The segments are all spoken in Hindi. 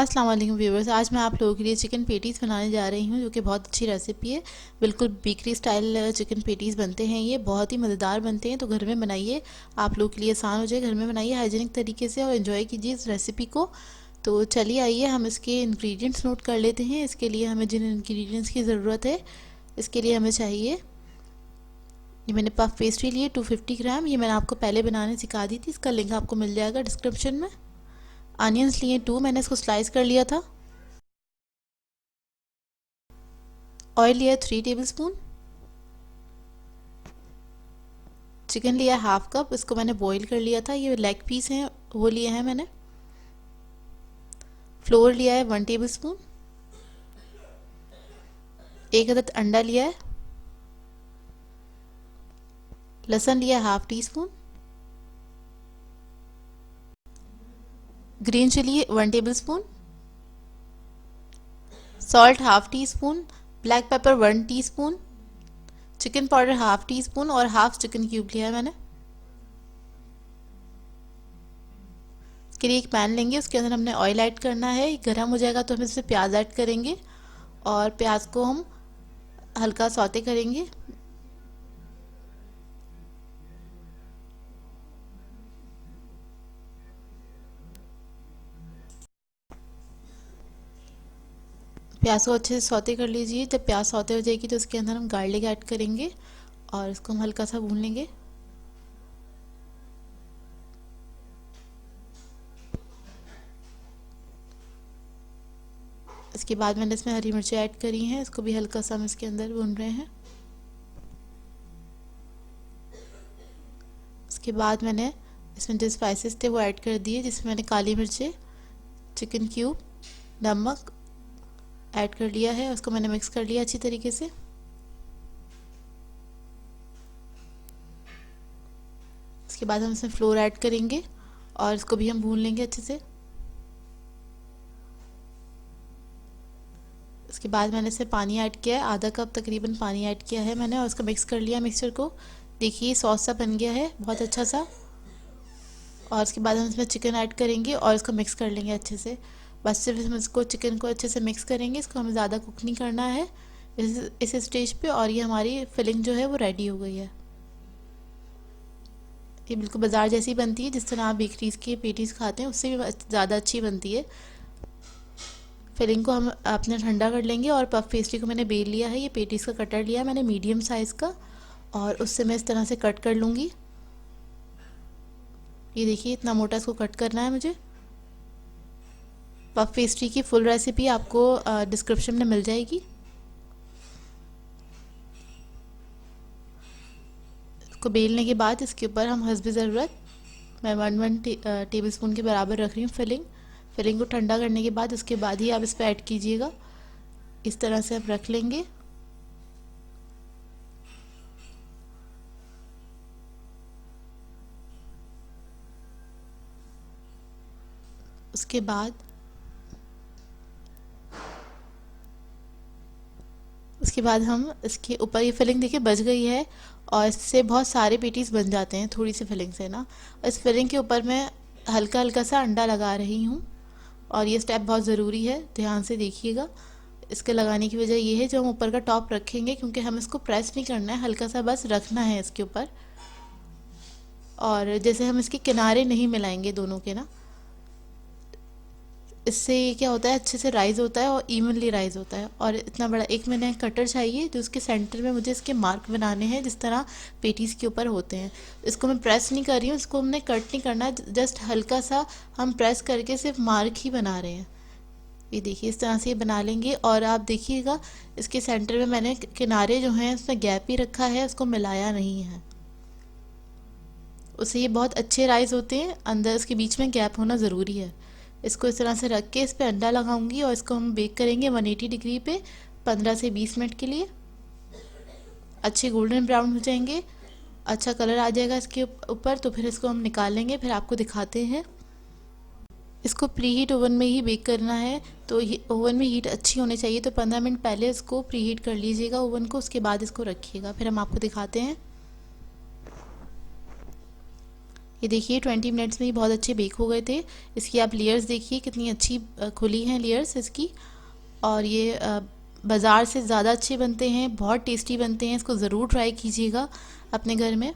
अस्सलाम वालेकुम व्यूवर्स। आज मैं आप लोगों के लिए चिकन पेटीज़ बनाने जा रही हूँ, जो कि बहुत अच्छी रेसिपी है। बिल्कुल बेकरी स्टाइल चिकन पेटीज़ बनते हैं, ये बहुत ही मज़ेदार बनते हैं। तो घर में बनाइए, आप लोगों के लिए आसान हो जाए। घर में बनाइए हाइजीनिक तरीके से और एंजॉय कीजिए इस रेसिपी को। तो चलिए आइए हम इसके इंग्रेडिएंट्स नोट कर लेते हैं। इसके लिए हमें जिन इंग्रेडिएंट्स की ज़रूरत है, इसके लिए हमें चाहिए, ये मैंने पफ पेस्ट्री लिए 250 ग्राम। ये मैंने आपको पहले बनाने सिखा दी थी, इसका लिंक आपको मिल जाएगा डिस्क्रिप्शन में। अनियंस लिए 2, मैंने इसको स्लाइस कर लिया था। ऑयल लिया 3 टेबलस्पून। चिकन लिया हाफ कप, इसको मैंने बॉईल कर लिया था। ये लेग पीस हैं, वो लिए हैं मैंने। फ्लोर लिया है 1 टेबलस्पून। एक अदद अंडा लिया है। लहसुन लिया है half teaspoon. Green chilli 1 tablespoon. Salt half teaspoon. Black pepper 1 teaspoon. Chicken powder half teaspoon और हाफ चिकन क्यूब लिया है मैंने। इसके लिए एक पैन लेंगे, उसके अंदर हमने ऑयल ऐड करना है। गर्म हो जाएगा तो हम इसमें प्याज ऐड करेंगे और प्याज को हम हल्का सौते करेंगे। प्याज को अच्छे से सौते कर लीजिए। जब प्याज सौते हो जाएगी तो उसके अंदर हम गार्लिक ऐड करेंगे और इसको हम हल्का सा भून लेंगे। इसके बाद मैंने इसमें हरी मिर्ची ऐड करी हैं, इसको भी हल्का सा हम इसके अंदर भून रहे हैं। उसके बाद मैंने इसमें जो स्पाइसेस थे वो ऐड कर दिए, जिसमें मैंने काली मिर्चें, चिकन क्यूब, नमक ऐड कर लिया है। उसको मैंने मिक्स कर लिया अच्छी तरीके से। उसके बाद हम इसमें फ्लोर ऐड करेंगे और इसको भी हम भून लेंगे अच्छे से। उसके बाद मैंने इसमें पानी ऐड किया है, आधा कप तकरीबन पानी ऐड किया है मैंने और उसको मिक्स कर लिया मिक्सचर को। देखिए सॉस सा बन गया है बहुत अच्छा सा। और उसके बाद हम इसमें चिकन ऐड करेंगे और इसको मिक्स कर लेंगे अच्छे से। बस सिर्फ हम इसको चिकन को अच्छे से मिक्स करेंगे, इसको हमें ज़्यादा कुक नहीं करना है इस स्टेज पे। और ये हमारी फिलिंग जो है वो रेडी हो गई है। ये बिल्कुल बाज़ार जैसी बनती है, जिस तरह आप बेकरीज़ की पेटीज़ खाते हैं उससे भी ज़्यादा अच्छी बनती है। फिलिंग को हम अपने ठंडा कर लेंगे और पफ पेस्ट्री को मैंने बेल लिया है। ये पेटीज़ का कटर लिया है मैंने मीडियम साइज़ का और उससे मैं इस तरह से कट कर लूँगी। ये देखिए इतना मोटा इसको कट करना है मुझे। पफ पेस्ट्री की फुल रेसिपी आपको डिस्क्रिप्शन में मिल जाएगी। इसको बेलने के बाद इसके ऊपर हम हस्ब ज़रूरत, मैं 1 टेबल स्पून के बराबर रख रही हूँ फिलिंग को ठंडा करने के बाद उसके बाद ही आप इस पर ऐड कीजिएगा। इस तरह से आप रख लेंगे। उसके बाद हम इसके ऊपर, ये फिलिंग देखिए बच गई है और इससे बहुत सारे पेटीज़ बन जाते हैं थोड़ी सी फिलिंग से ना। इस फिलिंग के ऊपर मैं हल्का हल्का सा अंडा लगा रही हूँ और ये स्टेप बहुत ज़रूरी है, ध्यान से देखिएगा। इसके लगाने की वजह ये है, जो हम ऊपर का टॉप रखेंगे, क्योंकि हम इसको प्रेस नहीं करना है, हल्का सा बस रखना है इसके ऊपर। और जैसे हम इसके किनारे नहीं मिलाएंगे दोनों के ना, इससे क्या होता है अच्छे से राइज़ होता है और इवनली राइज़ होता है। और इतना बड़ा एक मैंने कटर चाहिए जो उसके सेंटर में मुझे इसके मार्क बनाने हैं, जिस तरह पेटीज़ के ऊपर होते हैं। इसको मैं प्रेस नहीं कर रही हूँ, इसको हमने कट नहीं करना, जस्ट हल्का सा हम प्रेस करके सिर्फ मार्क ही बना रहे हैं। ये देखिए इस तरह से ये बना लेंगे। और आप देखिएगा इसके सेंटर में मैंने किनारे जो हैं उसमें गैप ही रखा है, उसको मिलाया नहीं है, उससे ये बहुत अच्छे राइस होते हैं। अंदर इसके बीच में गैप होना ज़रूरी है। इसको इस तरह से रख के इस पर अंडा लगाऊंगी और इसको हम बेक करेंगे 180 डिग्री पे 15 से 20 मिनट के लिए। अच्छे गोल्डन ब्राउन हो जाएंगे, अच्छा कलर आ जाएगा इसके ऊपर, तो फिर इसको हम निकालेंगे, फिर आपको दिखाते हैं। इसको प्री हीट ओवन में ही बेक करना है, तो ओवन में हीट अच्छी होनी चाहिए। तो 15 मिनट पहले इसको प्री हीट कर लीजिएगा ओवन को, उसके बाद इसको रखिएगा, फिर हम आपको दिखाते हैं। ये देखिए 20 मिनट्स में ही बहुत अच्छे बेक हो गए थे। इसकी आप लेयर्स देखिए कितनी अच्छी खुली हैं लेयर्स इसकी। और ये बाज़ार से ज़्यादा अच्छे बनते हैं, बहुत टेस्टी बनते हैं। इसको ज़रूर ट्राई कीजिएगा अपने घर में।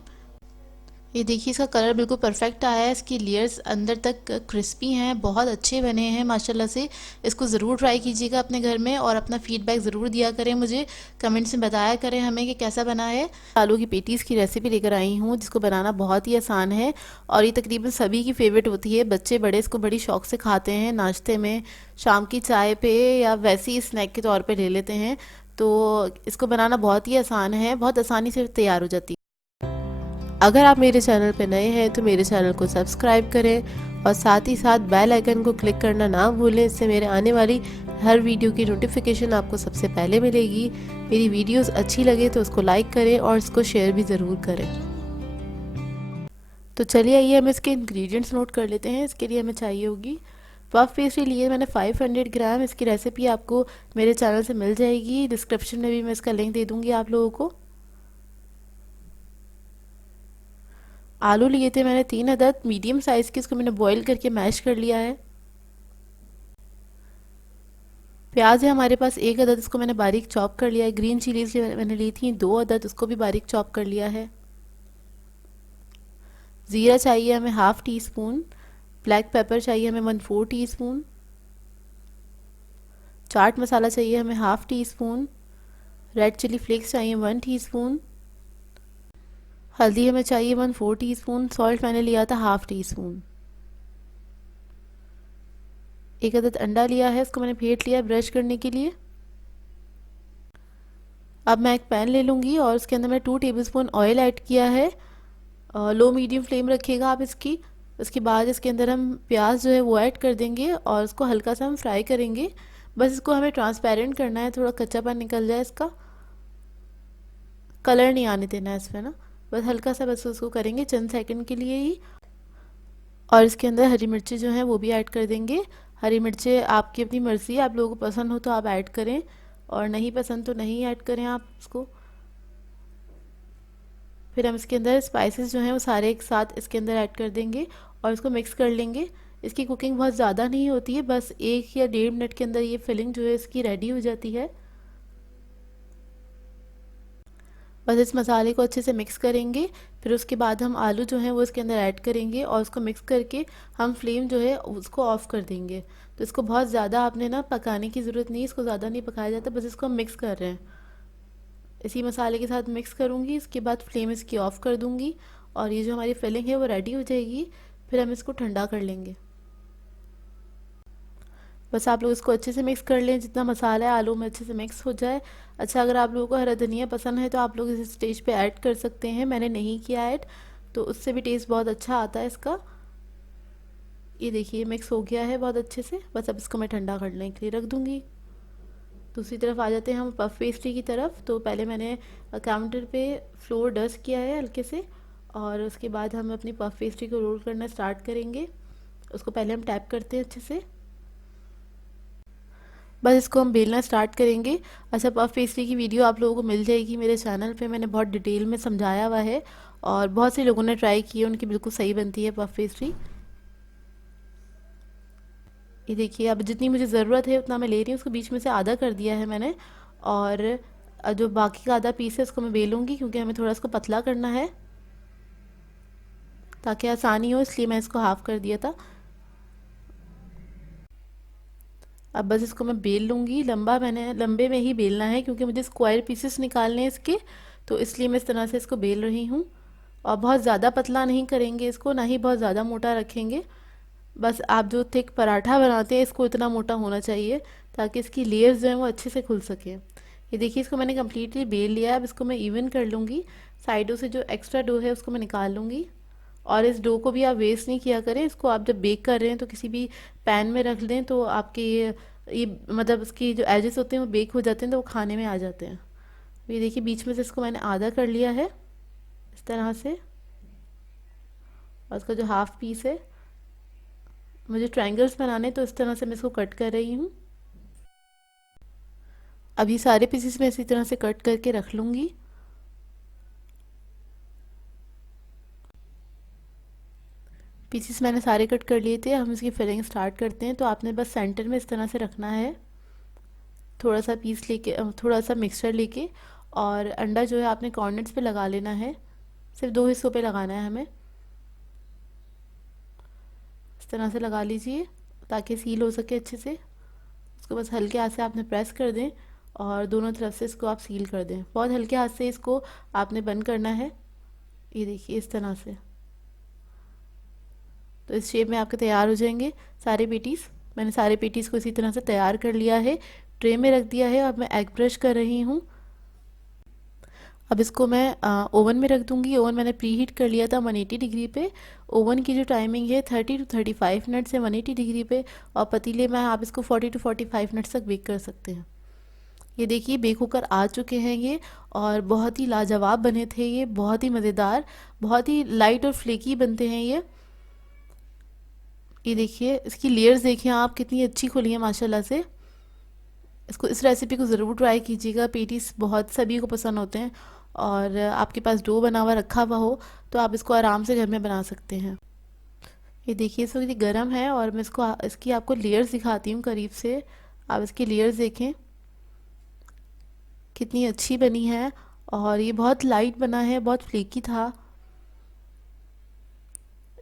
ये देखिए इसका कलर बिल्कुल परफेक्ट आया है, इसकी लेयर्स अंदर तक क्रिस्पी हैं, बहुत अच्छे बने हैं माशाल्लाह से। इसको ज़रूर ट्राई कीजिएगा अपने घर में और अपना फीडबैक ज़रूर दिया करें, मुझे कमेंट्स में बताया करें हमें कि कैसा बना है। आलू की पेटीज़ की रेसिपी लेकर आई हूँ जिसको बनाना बहुत ही आसान है और ये तकरीबन सभी की फेवरेट होती है। बच्चे बड़े इसको बड़ी शौक से खाते हैं, नाश्ते में, शाम की चाय पे या वैसे ही स्नैक के तौर पर ले लेते हैं। तो इसको बनाना बहुत ही आसान है, बहुत आसानी से तैयार हो जाती है। अगर आप मेरे चैनल पर नए हैं तो मेरे चैनल को सब्सक्राइब करें और साथ ही साथ बेल आइकन को क्लिक करना ना भूलें। इससे मेरे आने वाली हर वीडियो की नोटिफिकेशन आपको सबसे पहले मिलेगी। मेरी वीडियोस अच्छी लगे तो उसको लाइक करें और इसको शेयर भी ज़रूर करें। तो चलिए आइए हम इसके इंग्रेडिएंट्स नोट कर लेते हैं। इसके लिए हमें चाहिए होगी पफ पेस्ट्री लिए मैंने 500 ग्राम। इसकी रेसिपी आपको मेरे चैनल से मिल जाएगी, डिस्क्रिप्शन में भी मैं इसका लिंक दे दूँगी आप लोगों को। आलू लिए थे मैंने 3 अदद मीडियम साइज़ के, इसको मैंने बॉईल करके मैश कर लिया है। प्याज है हमारे पास 1 अदद, इसको मैंने बारीक चॉप कर लिया है। ग्रीन चिलीज मैंने ली थी 2 अदद, उसको भी बारीक चॉप कर लिया है। ज़ीरा चाहिए हमें ½ टी स्पून। ब्लैक पेपर चाहिए हमें 1/4 टी स्पून। चाट मसाला चाहिए हमें ½ teaspoon. Red chilli flakes चाहिए 1 टी स्पून। हल्दी हमें चाहिए 1/4 टी स्पून। सॉल्ट मैंने लिया था ½ टी स्पून। 1 अदद अंडा लिया है, इसको मैंने फेंट लिया है ब्रश करने के लिए। अब मैं एक पैन ले लूँगी और उसके अंदर मैं 2 टेबलस्पून ऑयल ऐड किया है। लो मीडियम फ्लेम रखिएगा आप इसकी। उसके बाद इसके अंदर हम प्याज जो है वो ऐड कर देंगे और इसको हल्का सा हम फ्राई करेंगे। बस इसको हमें ट्रांसपेरेंट करना है, थोड़ा कच्चापन निकल जाए इसका, कलर नहीं आने देना है इसमें ना, बस हल्का सा बस उसको करेंगे चंद सेकंड के लिए ही। और इसके अंदर हरी मिर्ची जो है वो भी ऐड कर देंगे। हरी मिर्चें आपकी अपनी मर्ज़ी है, आप लोगों को पसंद हो तो आप ऐड करें और नहीं पसंद तो नहीं ऐड करें आप इसको। फिर हम इसके अंदर स्पाइसेस जो हैं वो सारे एक साथ इसके अंदर ऐड कर देंगे और इसको मिक्स कर लेंगे। इसकी कुकिंग बहुत ज़्यादा नहीं होती है, बस 1 या 1.5 मिनट के अंदर ये फिलिंग जो है इसकी रेडी हो जाती है। बस इस मसाले को अच्छे से मिक्स करेंगे। फिर उसके बाद हम आलू जो हैं वो इसके अंदर ऐड करेंगे और उसको मिक्स करके हम फ्लेम जो है उसको ऑफ़ कर देंगे। तो इसको बहुत ज़्यादा आपने ना पकाने की ज़रूरत नहीं, इसको ज़्यादा नहीं पकाया जाता, बस इसको हम मिक्स कर रहे हैं। इसी मसाले के साथ मिक्स करूँगी, इसके बाद फ्लेम इसकी ऑफ़ कर दूँगी और ये जो हमारी फिलिंग है वो रेडी हो जाएगी। फिर हम इसको ठंडा कर लेंगे। बस आप लोग इसको अच्छे से मिक्स कर लें, जितना मसाला है आलू में अच्छे से मिक्स हो जाए। अच्छा, अगर आप लोगों को हरा धनिया पसंद है तो आप लोग इस स्टेज पे ऐड कर सकते हैं, मैंने नहीं किया ऐड, तो उससे भी टेस्ट बहुत अच्छा आता है इसका। ये देखिए मिक्स हो गया है बहुत अच्छे से। बस अब इसको मैं ठंडा करने के लिए रख दूँगी। दूसरी तरफ आ जाते हैं हम पफ पेस्ट्री की तरफ। तो पहले मैंने काउंटर पे फ्लोर डस्ट किया है हल्के से और उसके बाद हम अपनी पफ पेस्ट्री को रोल करना स्टार्ट करेंगे। उसको पहले हम टैप करते हैं अच्छे से, बस इसको हम बेलना स्टार्ट करेंगे। अच्छा, पफ पेस्ट्री की वीडियो आप लोगों को मिल जाएगी मेरे चैनल पे, मैंने बहुत डिटेल में समझाया हुआ है और बहुत से लोगों ने ट्राई की है, उनकी बिल्कुल सही बनती है पफ पेस्ट्री। ये देखिए अब जितनी मुझे ज़रूरत है उतना मैं ले रही हूँ, उसको बीच में से आधा कर दिया है मैंने और जो बाकी का आधा पीस है उसको मैं बेलूँगी क्योंकि हमें थोड़ा इसको पतला करना है ताकि आसानी हो, इसलिए मैं इसको हाफ़ कर दिया था। अब बस इसको मैं बेल लूँगी। मैंने लंबे में ही बेलना है क्योंकि मुझे स्क्वायर पीसेस निकालने हैं इसके, तो इसलिए मैं इस तरह से इसको बेल रही हूँ। और बहुत ज़्यादा पतला नहीं करेंगे इसको, ना ही बहुत ज़्यादा मोटा रखेंगे। बस आप जो थिक पराठा बनाते हैं इसको इतना मोटा होना चाहिए ताकि इसकी लेयर्स जो हैं वो अच्छे से खुल सकें। ये देखिए इसको मैंने कम्प्लीटली बेल लिया है। अब इसको मैं इवन कर लूँगी, साइडों से जो एक्स्ट्रा डो है उसको मैं निकाल लूँगी। और इस डो को भी आप वेस्ट नहीं किया करें, इसको आप जब बेक कर रहे हैं तो किसी भी पैन में रख दें तो आपके ये मतलब इसकी जो एजेस होते हैं वो बेक हो जाते हैं तो वो खाने में आ जाते हैं। ये देखिए बीच में से इसको मैंने आधा कर लिया है इस तरह से और इसका जो हाफ पीस है, मुझे ट्रायंगल्स बनाने तो इस तरह से मैं इसको कट कर रही हूँ। अभी सारे पीसेस मैं इसी तरह से कट करके रख लूँगी। पीसेस मैंने सारे कट कर लिए थे। हम इसकी फिलिंग स्टार्ट करते हैं। तो आपने बस सेंटर में इस तरह से रखना है, थोड़ा सा पीस लेके, थोड़ा सा मिक्सचर लेके, और अंडा जो है आपने कॉर्नर्स पे लगा लेना है। सिर्फ 2 हिस्सों पे लगाना है हमें। इस तरह से लगा लीजिए ताकि सील हो सके अच्छे से। इसको बस हल्के हाथ से आपने प्रेस कर दें और दोनों तरफ से इसको आप सील कर दें। बहुत हल्के हाथ से इसको आपने बंद करना है। ये देखिए इस तरह से। तो इस शेप में आपके तैयार हो जाएंगे सारे पेटीज़। मैंने सारे पेटीज़ को इसी तरह से तैयार कर लिया है, ट्रे में रख दिया है। अब मैं एग ब्रश कर रही हूँ। अब इसको मैं ओवन में रख दूँगी। ओवन मैंने प्री हीट कर लिया था 180 डिग्री पे। ओवन की जो टाइमिंग है 30 to 35 मिनट से 180 डिग्री पे, और पतीले में आप इसको 40 to 45 मिनट्स तक बेक कर सकते हैं। ये देखिए बेक होकर आ चुके हैं ये, और बहुत ही लाजवाब बने थे ये, बहुत ही मज़ेदार, बहुत ही लाइट और फ्लेकी बनते हैं ये देखिए इसकी लेयर्स देखिए आप कितनी अच्छी खुली हैं माशाल्लाह से। इसको, इस रेसिपी को ज़रूर ट्राई कीजिएगा। पेटीज बहुत सभी को पसंद होते हैं, और आपके पास डो बना हुआ रखा हुआ हो तो आप इसको आराम से घर में बना सकते हैं। ये देखिए इस वक्त ये गर्म है, और मैं इसकी आपको लेयर्स दिखाती हूँ करीब से। आप इसकी लेयर्स देखें कितनी अच्छी बनी है, और ये बहुत लाइट बना है, बहुत फ्लेकी था।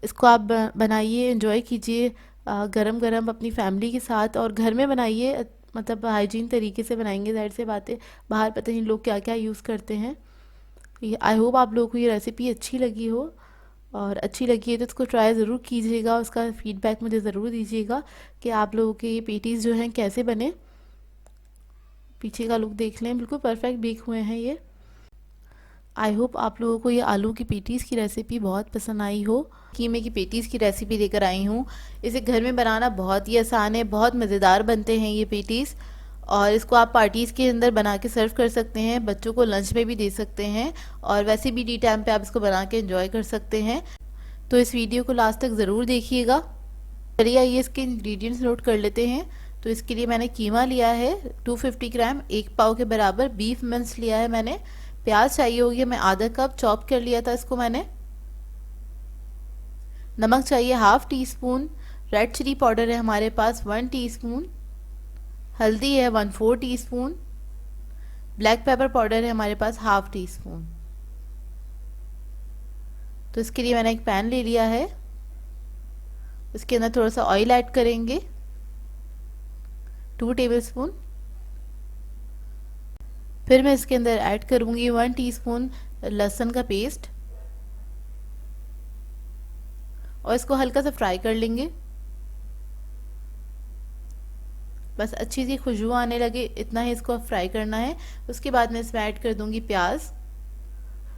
इसको आप बनाइए, एंजॉय कीजिए गरम गरम अपनी फैमिली के साथ, और घर में बनाइए। मतलब हाइजीन तरीके से बनाएंगे, ज़ाहिर सी बात है, बाहर पता नहीं लोग क्या क्या यूज़ करते हैं। ये आई होप आप लोगों को ये रेसिपी अच्छी लगी हो, और अच्छी लगी है तो इसको ट्राई ज़रूर कीजिएगा। उसका फीडबैक मुझे ज़रूर दीजिएगा कि आप लोगों के ये पेटीज़ जो हैं कैसे बने। पीछे का लुक देख लें, बिल्कुल परफेक्ट बेक हुए हैं ये। आई होप आप लोगों को ये आलू की पेटीज़ की रेसिपी बहुत पसंद आई हो। कीमे की पेटीज़ की रेसिपी लेकर आई हूँ। इसे घर में बनाना बहुत ही आसान है, बहुत मज़ेदार बनते हैं ये पेटीज़, और इसको आप पार्टीज़ के अंदर बना के सर्व कर सकते हैं, बच्चों को लंच में भी दे सकते हैं, और वैसे भी टी टाइम पे आप इसको बना के एंजॉय कर सकते हैं। तो इस वीडियो को लास्ट तक ज़रूर देखिएगा। चलिए आइए इसके इंग्रेडिएंट्स नोट कर लेते हैं। तो इसके लिए मैंने कीमा लिया है 250 ग्राम, 1 पाव के बराबर बीफ मिंस लिया है मैंने। प्याज चाहिए होगी, मैं आधा कप चॉप कर लिया था इसको मैंने। नमक चाहिए half teaspoon. Red chilli powder है हमारे पास 1 टीस्पून। हल्दी है 1/4 टीस्पून। ब्लैक पेपर पाउडर है हमारे पास हाफ टी स्पून। तो इसके लिए मैंने एक पैन ले लिया है, इसके अंदर थोड़ा सा ऑयल ऐड करेंगे 2 टेबलस्पून। फिर मैं इसके अंदर ऐड करूंगी 1 टीस्पून लहसुन का पेस्ट, और इसको हल्का सा फ्राई कर लेंगे। बस अच्छी सी खुशबू आने लगे इतना ही इसको फ्राई करना है। उसके बाद मैं इसमें ऐड कर दूंगी प्याज,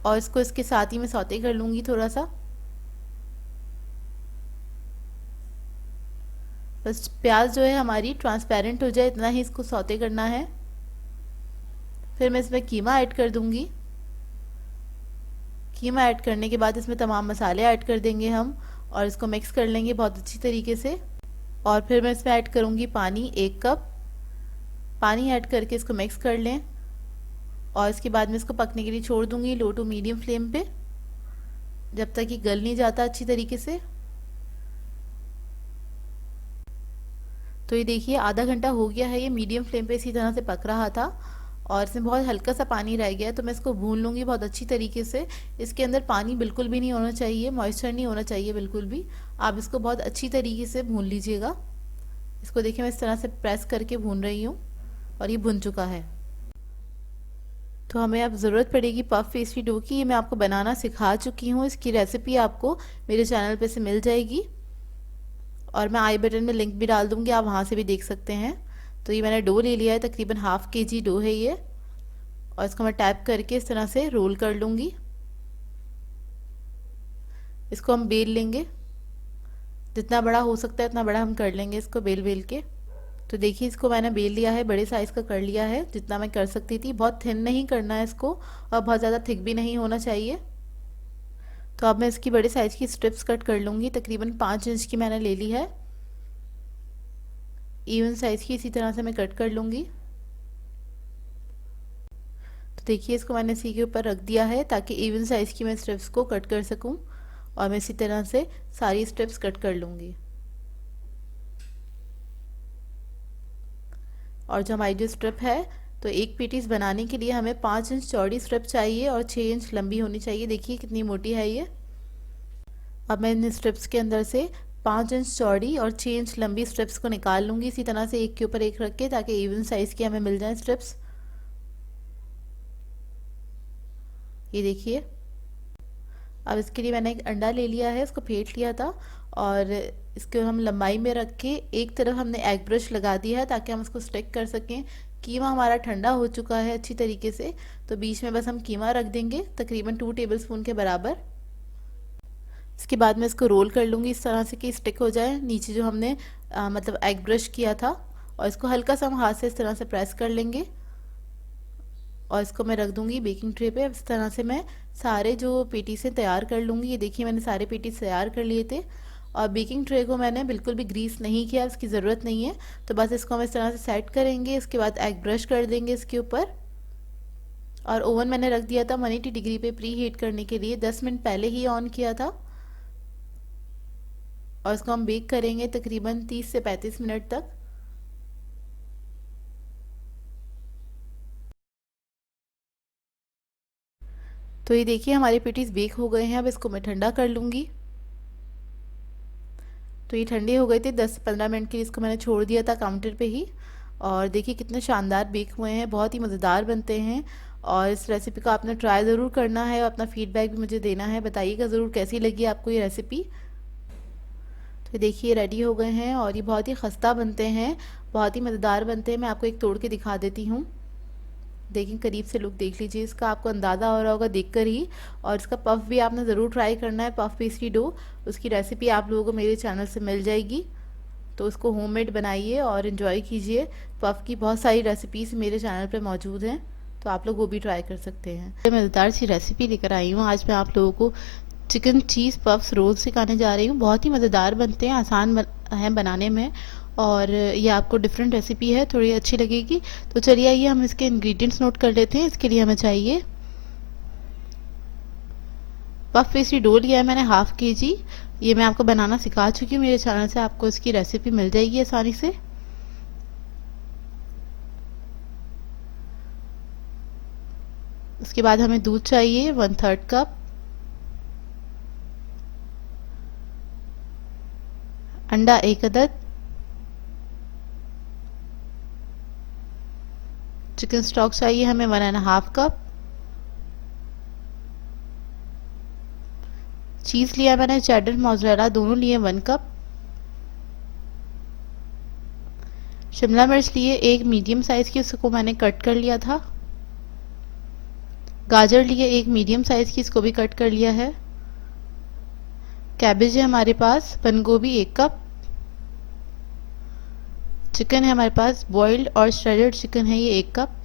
और इसको इसके साथ ही मैं सौते कर लूंगी थोड़ा सा। बस प्याज जो है हमारी ट्रांसपेरेंट हो जाए इतना ही इसको सौते करना है। फिर मैं इसमें कीमा ऐड कर दूंगी। कीमा ऐड करने के बाद इसमें तमाम मसाले ऐड कर देंगे हम, और इसको मिक्स कर लेंगे बहुत अच्छी तरीके से। और फिर मैं इसमें ऐड करूंगी पानी, 1 कप पानी ऐड करके इसको मिक्स कर लें, और इसके बाद में इसको पकने के लिए छोड़ दूंगी लो टू मीडियम फ्लेम पे, जब तक ये गल नहीं जाता अच्छी तरीके से। तो ये देखिए आधा घंटा हो गया है, ये मीडियम फ्लेम पे इसी तरह से पक रहा था, और इसमें बहुत हल्का सा पानी रह गया है। तो मैं इसको भून लूँगी बहुत अच्छी तरीके से। इसके अंदर पानी बिल्कुल भी नहीं होना चाहिए, मॉइस्चर नहीं होना चाहिए बिल्कुल भी। आप इसको बहुत अच्छी तरीके से भून लीजिएगा। इसको देखिए मैं इस तरह से प्रेस करके भून रही हूँ, और ये भुन चुका है। तो हमें अब ज़रूरत पड़ेगी पफ पेस्ट्री डो की। ये मैं आपको बनाना सिखा चुकी हूँ, इसकी रेसिपी आपको मेरे चैनल पे से मिल जाएगी, और मैं आई बटन में लिंक भी डाल दूँगी, आप वहाँ से भी देख सकते हैं। तो ये मैंने डो ले लिया है, तकरीबन ½ kg डो है ये, और इसको मैं टैप करके इस तरह से रोल कर लूँगी। इसको हम बेल लेंगे, जितना बड़ा हो सकता है उतना बड़ा हम कर लेंगे इसको बेल बेल के। तो देखिए इसको मैंने बेल लिया है, बड़े साइज़ का कर लिया है जितना मैं कर सकती थी। बहुत थिन नहीं करना है इसको, और बहुत ज़्यादा थिक भी नहीं होना चाहिए। तो अब मैं इसकी बड़े साइज़ की स्ट्रिप्स कट कर लूँगी, तकरीबन 5 इंच की मैंने ले ली है। इवन साइज़ की इसी तरह से मैं कट कर लूँगी। तो देखिए इसको मैंने इसी के ऊपर रख दिया है ताकि इवन साइज़ की मैं स्ट्रिप्स को कट कर सकूँ, और मैं इसी तरह से सारी स्ट्रिप्स कट कर लूँगी। और जो हमारी जो स्ट्रिप है, तो एक पेटीज बनाने के लिए हमें 5 इंच चौड़ी स्ट्रिप चाहिए और 6 इंच लंबी होनी चाहिए। देखिए कितनी मोटी है ये। अब मैं इन स्ट्रिप्स के अंदर से 5 इंच चौड़ी और 6 इंच लंबी स्ट्रिप्स को निकाल लूँगी, इसी तरह से एक के ऊपर एक रख के, ताकि इवन साइज़ की हमें मिल जाए स्ट्रिप्स। ये देखिए। अब इसके लिए मैंने एक अंडा ले लिया है, इसको फेंट लिया था और इसको हम लंबाई में रख के एक तरफ हमने एग ब्रश लगा दिया है ताकि हम इसको स्टिक कर सकें। कीमा हमारा ठंडा हो चुका है अच्छी तरीके से, तो बीच में बस हम कीमा रख देंगे तकरीबन 2 टेबलस्पून के बराबर। इसके बाद मैं इसको रोल कर लूँगी इस तरह से कि स्टिक हो जाए नीचे जो हमने मतलब एग ब्रश किया था, और इसको हल्का सा हम हाथ से इस तरह से प्रेस कर लेंगे और इसको मैं रख दूंगी बेकिंग ट्रे पे। इस तरह से मैं सारे जो पेटी से तैयार कर लूँगी। ये देखिए मैंने सारे पेटी तैयार कर लिए थे और बेकिंग ट्रे को मैंने बिल्कुल भी ग्रीस नहीं किया, इसकी ज़रूरत नहीं है। तो बस इसको हम इस तरह से सेट करेंगे, इसके बाद एग ब्रश कर देंगे इसके ऊपर। और ओवन मैंने रख दिया था 180 डिग्री पे प्री हीट करने के लिए, 10 मिनट पहले ही ऑन किया था। और इसको हम बेक करेंगे तकरीबन 30 से 35 मिनट तक। तो ये देखिए हमारे पेटीज बेक हो गए हैं। अब इसको मैं ठंडा कर लूँगी। तो ये ठंडे हो गए थे, 10 से 15 मिनट के लिए इसको मैंने छोड़ दिया था काउंटर पे ही। और देखिए कितने शानदार बेक हुए हैं, बहुत ही मज़ेदार बनते हैं। और इस रेसिपी को आपने ट्राई ज़रूर करना है और अपना फीडबैक भी मुझे देना है, बताइएगा ज़रूर कैसी लगी आपको ये रेसिपी। तो देखिए रेडी हो गए हैं और ये बहुत ही खस्ता बनते हैं, बहुत ही मज़ेदार बनते हैं। मैं आपको एक तोड़ के दिखा देती हूँ। देखिए करीब से लुक देख लीजिए इसका, आपको अंदाज़ा हो रहा होगा देखकर ही। और इसका पफ भी आपने ज़रूर ट्राई करना है, पफ पेस्ट्री डो, उसकी रेसिपी आप लोगों को मेरे चैनल से मिल जाएगी। तो उसको होममेड बनाइए और इन्जॉय कीजिए। पफ की बहुत सारी रेसिपीज़ मेरे चैनल पर मौजूद हैं, तो आप लोग वो भी ट्राई कर सकते हैं। मज़ेदार सी रेसिपी लेकर आई हूँ आज मैं आप लोगों को। चिकन चीज़ पफ्स रोल सिखाने जा रही हूँ। बहुत ही मज़ेदार बनते हैं, आसान हैं बनाने में। और ये आपको डिफरेंट रेसिपी है, थोड़ी अच्छी लगेगी। तो चलिए आइए हम इसके इंग्रेडिएंट्स नोट कर लेते हैं। इसके लिए हमें चाहिए पफ पेस्ट्री डो लिया है मैंने ½ kg। ये मैं आपको बनाना सिखा चुकी हूँ मेरे चैनल से, आपको इसकी रेसिपी मिल जाएगी आसानी से। उसके बाद हमें दूध चाहिए 1/3 कप, अंडा 1 अदद, चिकन स्टॉक चाहिए हमें 1½ कप, चीज़ लिया मैंने चेडर मोज़रेला दोनों लिए 1 कप, शिमला मिर्च लिए एक मीडियम साइज़ की, उसको मैंने कट कर लिया था, गाजर लिए एक मीडियम साइज़ की, इसको भी कट कर लिया है, कैबेज है हमारे पास, बंद गोभी 1 कप, चिकन है हमारे पास बॉइल्ड और श्रेडेड चिकन है ये 1 कप,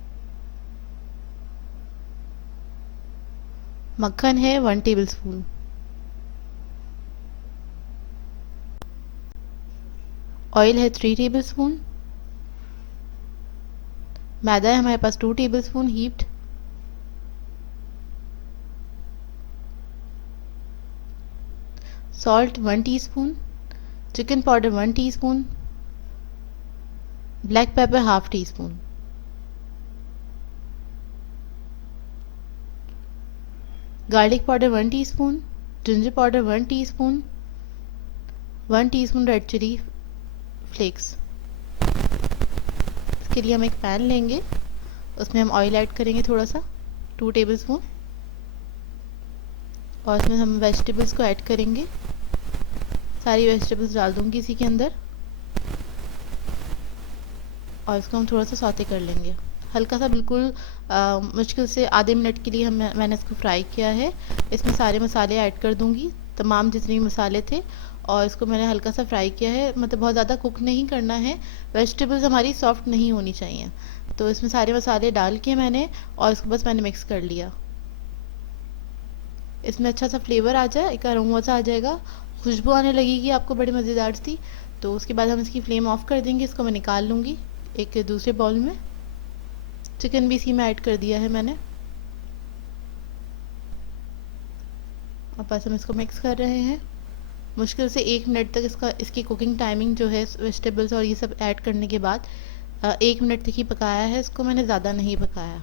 मक्खन है 1 टेबलस्पून, ऑयल है 3 टेबलस्पून, मैदा है हमारे पास 2 tablespoon heaped, salt 1 teaspoon, chicken powder 1 teaspoon, black pepper ½ teaspoon, garlic powder 1 teaspoon, ginger powder 1 teaspoon, 1 teaspoon red chilli flakes. इसके लिए हम एक पैन लेंगे, उसमें हम ऑयल ऐड करेंगे थोड़ा सा 2 टेबलस्पून, और इसमें हम वेजिटेबल्स को ऐड करेंगे। सारी वेजिटेबल्स डाल दूंगी इसी के अंदर और इसको हम थोड़ा सा सौते कर लेंगे हल्का सा, बिल्कुल मुश्किल से आधे मिनट के लिए मैंने इसको फ्राई किया है। इसमें सारे मसाले ऐड कर दूंगी, तमाम जितने भी मसाले थे, और इसको मैंने हल्का सा फ्राई किया है, मतलब बहुत ज़्यादा कुक नहीं करना है, वेजिटेबल्स हमारी सॉफ्ट नहीं होनी चाहिए। तो इसमें सारे मसाले डाल के मैंने, और इसको बस मैंने मिक्स कर लिया। इसमें अच्छा सा फ्लेवर आ जाए, एक अरोमा सा आ जाएगा, खुशबू आने लगेगी आपको बड़ी मज़ेदार सी। तो उसके बाद हम इसकी फ्लेम ऑफ कर देंगे, इसको मैं निकाल लूँगी एक दूसरे बाउल में। चिकन भी इसी में ऐड कर दिया है मैंने, अब बस हम इसको मिक्स कर रहे हैं। मुश्किल से 1 मिनट तक इसकी कुकिंग टाइमिंग जो है वेजिटेबल्स और ये सब ऐड करने के बाद 1 मिनट तक ही पकाया है इसको मैंने, ज़्यादा नहीं पकाया।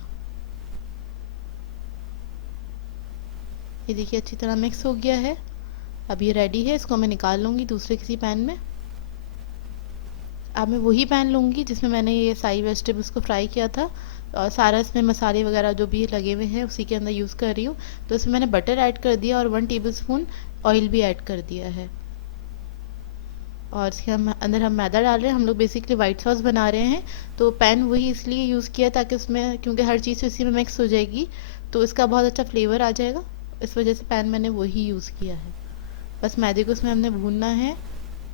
ये देखिए अच्छी तरह मिक्स हो गया है। अब ये रेडी है, इसको मैं निकाल लूँगी दूसरे किसी पैन में। अब मैं वही पैन लूँगी जिसमें मैंने ये सारी वेजिटेबल्स को फ्राई किया था, और सारा इसमें मसाले वगैरह जो भी लगे हुए हैं उसी के अंदर यूज़ कर रही हूँ। तो इसमें मैंने बटर ऐड कर दिया और 1 टेबलस्पून ऑयल भी ऐड कर दिया है। और इसके अंदर हम मैदा डाल रहे हैं। हम लोग बेसिकली वाइट सॉस बना रहे हैं, तो पैन वही इसलिए यूज़ किया ताकि उसमें, क्योंकि हर चीज़ इसी में मिक्स हो जाएगी तो इसका बहुत अच्छा फ्लेवर आ जाएगा, इस वजह से पैन मैंने वही यूज़ किया है। बस मैदे को इसमें हमने भूनना है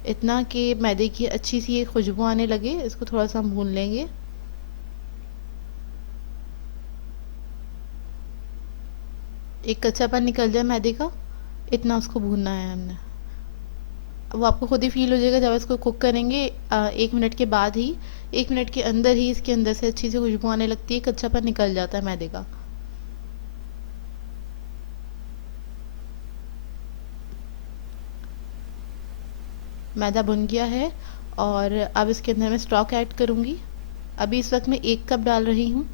इतना कि मैदे की अच्छी सी एक खुशबू आने लगे। इसको थोड़ा सा हम भून लेंगे। एक कच्चापन निकल जाए मैदे का, इतना उसको भूनना है हमने। वो आपको खुद ही फील हो जाएगा जब इसको कुक करेंगे। 1 मिनट के बाद ही, 1 मिनट के अंदर ही इसके अंदर से अच्छी सी खुशबू आने लगती है, कच्चापन निकल जाता है मैदे का। मैदा भुन गया है और अब इसके अंदर मैं स्टॉक ऐड करूँगी। अभी इस वक्त मैं 1 कप डाल रही हूँ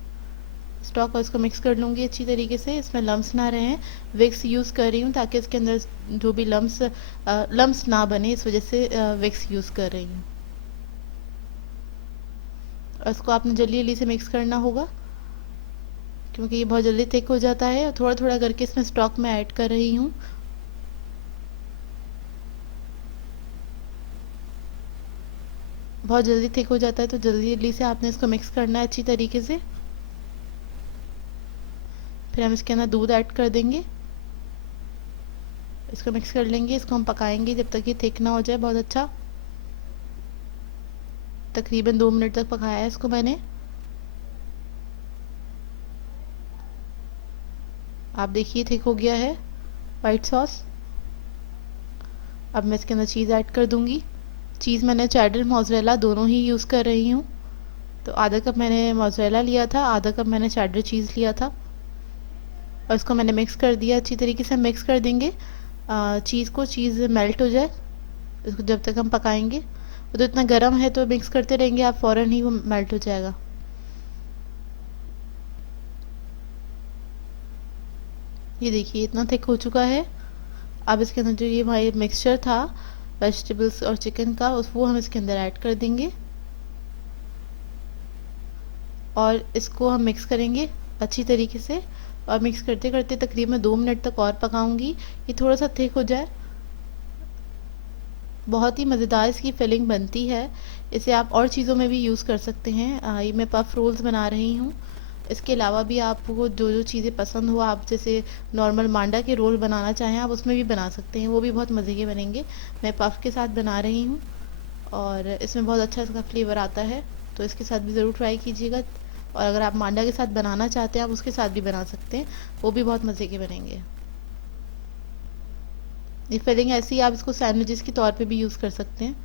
स्टॉक, और इसको मिक्स कर लूँगी अच्छी तरीके से। इसमें लम्स ना रहें, विक्स यूज़ कर रही हूँ ताकि इसके अंदर जो भी लम्स ना बने, इस वजह से विक्स यूज़ कर रही हूँ। और इसको आपने जल्दी जल्दी से मिक्स करना होगा क्योंकि ये बहुत जल्दी थिक हो जाता है। थोड़ा थोड़ा करके इसमें स्टॉक में ऐड कर रही हूँ। बहुत जल्दी थिक हो जाता है तो जल्दी जल्दी से आपने इसको मिक्स करना है अच्छी तरीके से। फिर हम इसके अंदर दूध ऐड कर देंगे, इसको मिक्स कर लेंगे। इसको हम पकाएंगे जब तक ये थिक ना हो जाए बहुत अच्छा। तकरीबन 2 मिनट तक पकाया है इसको मैंने। आप देखिए थिक हो गया है वाइट सॉस। अब मैं इसके अंदर चीज़ ऐड कर दूंगी। चीज़ मैंने चेडर मोज़रेला दोनों ही यूज़ कर रही हूँ। तो आधा कप मैंने मोज़रेला लिया था, आधा कप मैंने चेडर चीज़ लिया था, और इसको मैंने मिक्स कर दिया। अच्छी तरीके से मिक्स कर देंगे चीज़ को, चीज़ मेल्ट हो जाए इसको जब तक हम पकाएंगे। वो तो इतना गर्म है तो मिक्स करते रहेंगे आप, फ़ौरन ही वो मेल्ट हो जाएगा। ये देखिए इतना थिक हो चुका है। अब इसके अंदर जो ये हमारे मिक्सचर था वेजिटेबल्स और चिकन का, उस वो हम इसके अंदर ऐड कर देंगे और इसको हम मिक्स करेंगे अच्छी तरीके से। और मिक्स करते करते तकरीबन 2 मिनट तक और पकाऊंगी, ये थोड़ा सा थिक हो जाए। बहुत ही मज़ेदार इसकी फिलिंग बनती है। इसे आप और चीज़ों में भी यूज़ कर सकते हैं। ये मैं पफ रोल्स बना रही हूँ। इसके अलावा भी आपको जो जो चीज़ें पसंद हो, आप जैसे नॉर्मल मांडा के रोल बनाना चाहें आप उसमें भी बना सकते हैं, वो भी बहुत मज़े के बनेंगे। मैं पफ के साथ बना रही हूँ और इसमें बहुत अच्छा इसका फ्लेवर आता है, तो इसके साथ भी ज़रूर ट्राई कीजिएगा। और अगर आप मांडा के साथ बनाना चाहते हैं आप उसके साथ भी बना सकते हैं, वो भी बहुत मज़े के बनेंगे। ये फिलिंग ऐसी ही आप इसको सैंडविचेस के तौर पे भी यूज़ कर सकते हैं।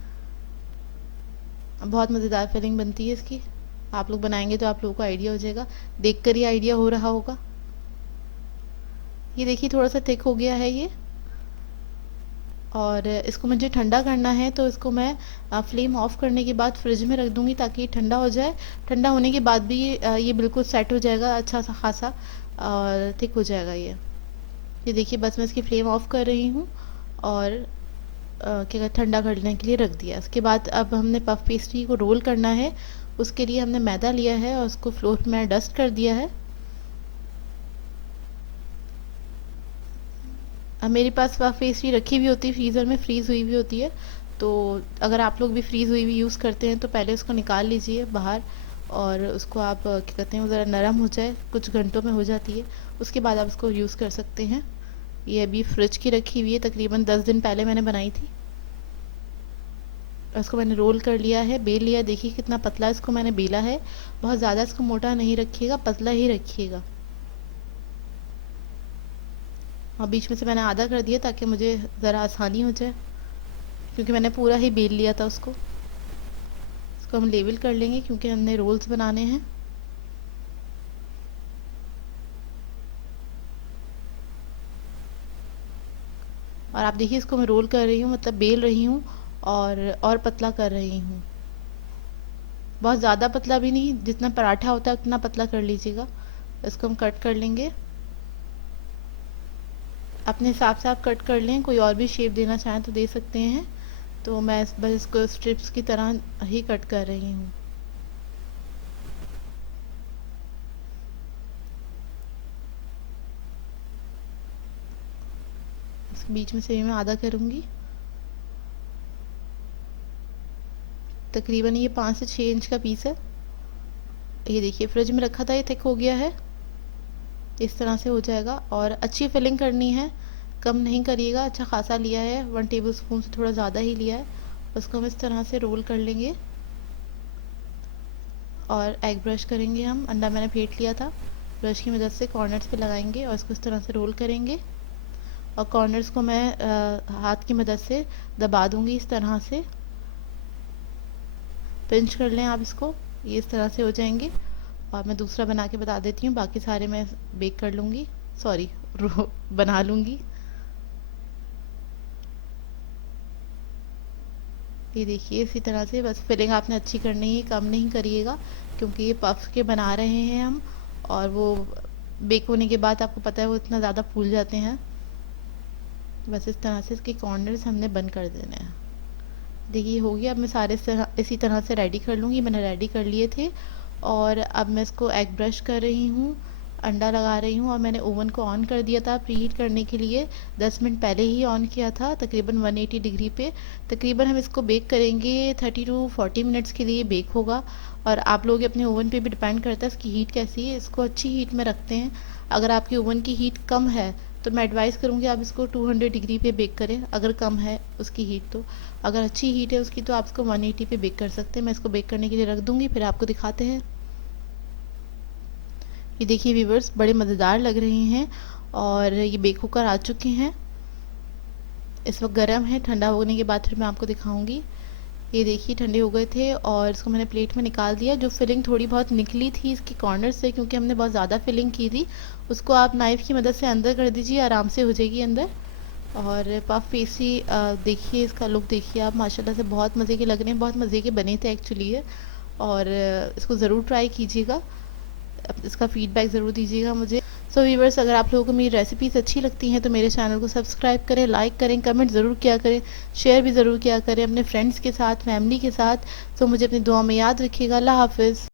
बहुत मज़ेदार फिलिंग बनती है इसकी। आप लोग बनाएंगे तो आप लोगों को आइडिया हो जाएगा, देखकर ही आइडिया हो रहा होगा। ये देखिए थोड़ा सा थिक हो गया है ये, और इसको मुझे ठंडा करना है तो इसको मैं फ्लेम ऑफ करने के बाद फ्रिज में रख दूँगी ताकि ये ठंडा हो जाए। ठंडा होने के बाद भी ये बिल्कुल सेट हो जाएगा अच्छा सा खासा, और थिक हो जाएगा ये देखिए बस मैं इसकी फ्लेम ऑफ कर रही हूँ और क्या कहते ठंडा करने के लिए रख दिया। उसके बाद अब हमने पफ पेस्ट्री को रोल करना है। उसके लिए हमने मैदा लिया है और उसको फ्लोर में डस्ट कर दिया है। अब मेरे पास पफ पेस्ट्री रखी हुई होती है फ्रीज़र में, फ्रीज़ हुई हुई होती है, तो अगर आप लोग भी फ्रीज़ हुई हुई यूज़ करते हैं तो पहले उसको निकाल लीजिए बाहर, और उसको आप क्या कहते हैं वो ज़रा नरम हो जाए, कुछ घंटों में हो जाती है, उसके बाद आप उसको यूज़ कर सकते हैं। ये अभी फ्रिज की रखी हुई है, तकरीबन 10 दिन पहले मैंने बनाई थी। इसको मैंने रोल कर लिया है, बेल लिया। देखिए कितना पतला इसको मैंने बेला है। बहुत ज़्यादा इसको मोटा नहीं रखिएगा, पतला ही रखिएगा। और बीच में से मैंने आधा कर दिया ताकि मुझे ज़रा आसानी हो जाए, क्योंकि मैंने पूरा ही बेल लिया था उसको। इसको हम लेवल कर लेंगे क्योंकि हमने रोल्स बनाने हैं। और आप देखिए इसको मैं रोल कर रही हूँ, मतलब बेल रही हूँ और पतला कर रही हूँ। बहुत ज़्यादा पतला भी नहीं, जितना पराठा होता है उतना पतला कर लीजिएगा। इसको हम कट कर लेंगे, अपने हिसाब से आप कट कर लें। कोई और भी शेप देना चाहें तो दे सकते हैं। तो मैं बस इसको स्ट्रिप्स की तरह ही कट कर रही हूँ। इसके बीच में से भी मैं आधा करूँगी। तकरीबन ये 5 से 6 इंच का पीस है। ये देखिए फ्रिज में रखा था, ये थिक हो गया है। इस तरह से हो जाएगा। और अच्छी फिलिंग करनी है, कम नहीं करिएगा। अच्छा खासा लिया है, 1 टेबल स्पून से थोड़ा ज़्यादा ही लिया है। उसको हम इस तरह से रोल कर लेंगे और एग ब्रश करेंगे। हम अंडा मैंने फेंट लिया था, ब्रश की मदद से कॉर्नर्स पे लगाएंगे और इसको इस तरह से रोल करेंगे। और कॉर्नर्स को मैं हाथ की मदद से दबा दूंगी इस तरह से। पिंच कर लें आप इसको, ये इस तरह से हो जाएंगे। और मैं दूसरा बना के बता देती हूँ, बाकी सारे मैं बेक कर लूँगी, सॉरी बना लूँगी। ये देखिए इसी तरह से बस फिलिंग आपने अच्छी करनी है, कम नहीं करिएगा, क्योंकि ये पफ के बना रहे हैं हम। और वो बेक होने के बाद आपको पता है वो इतना ज़्यादा फूल जाते हैं। बस इस तरह से इसके कॉर्नर्स हमने बंद कर देने हैं। देखिए हो गया। अब मैं सारे इसी तरह से रेडी कर लूँगी। मैंने रेडी कर लिए थे। और अब मैं इसको एग ब्रश कर रही हूँ, अंडा लगा रही हूँ। और मैंने ओवन को ऑन कर दिया था प्रीहीट करने के लिए, 10 मिनट पहले ही ऑन किया था, तकरीबन 180 डिग्री पे। तकरीबन हम इसको बेक करेंगे 30 टू 40 मिनट्स के लिए बेक होगा। और आप लोग अपने ओवन पे भी डिपेंड करता है इसकी हीट कैसी है। इसको अच्छी हीट में रखते हैं। अगर आपके ओवन की हीट कम है तो मैं एडवाइस करूँगी आप इसको 200 डिग्री पे बेक करें, अगर कम है उसकी हीट तो। अगर अच्छी हीट है उसकी तो आप इसको 180 पे बेक कर सकते हैं। मैं इसको बेक करने के लिए रख दूँगी, फिर आपको दिखाते हैं। ये देखिए व्यूवर्स, बड़े मज़ेदार लग रहे हैं और ये बेक होकर आ चुके हैं। इस वक्त गर्म है, ठंडा होने के बाद फिर मैं आपको दिखाऊंगी। ये देखिए ठंडे हो गए थे और इसको मैंने प्लेट में निकाल दिया। जो फिलिंग थोड़ी बहुत निकली थी इसके कॉर्नर से, क्योंकि हमने बहुत ज़्यादा फिलिंग की थी, उसको आप नाइफ़ की मदद से अंदर कर दीजिए, आराम से हो जाएगी अंदर। और पफ पेस्ट्री देखिए, इसका लुक देखिए आप, माशाल्लाह से बहुत मज़े के लग रहे हैं, बहुत मज़े के बने थे एक्चुअली ये। और इसको ज़रूर ट्राई कीजिएगा, इसका फीडबैक ज़रूर दीजिएगा मुझे। सो व्यूवर्स, अगर आप लोगों को मेरी रेसिपीज़ अच्छी लगती हैं तो मेरे चैनल को सब्सक्राइब करें, लाइक करें, कमेंट ज़रूर किया करें, शेयर भी ज़रूर किया करें अपने फ्रेंड्स के साथ, फैमिली के साथ। सो मुझे अपनी दुआ में याद रखिएगा। अल्लाह हाफ़िज़।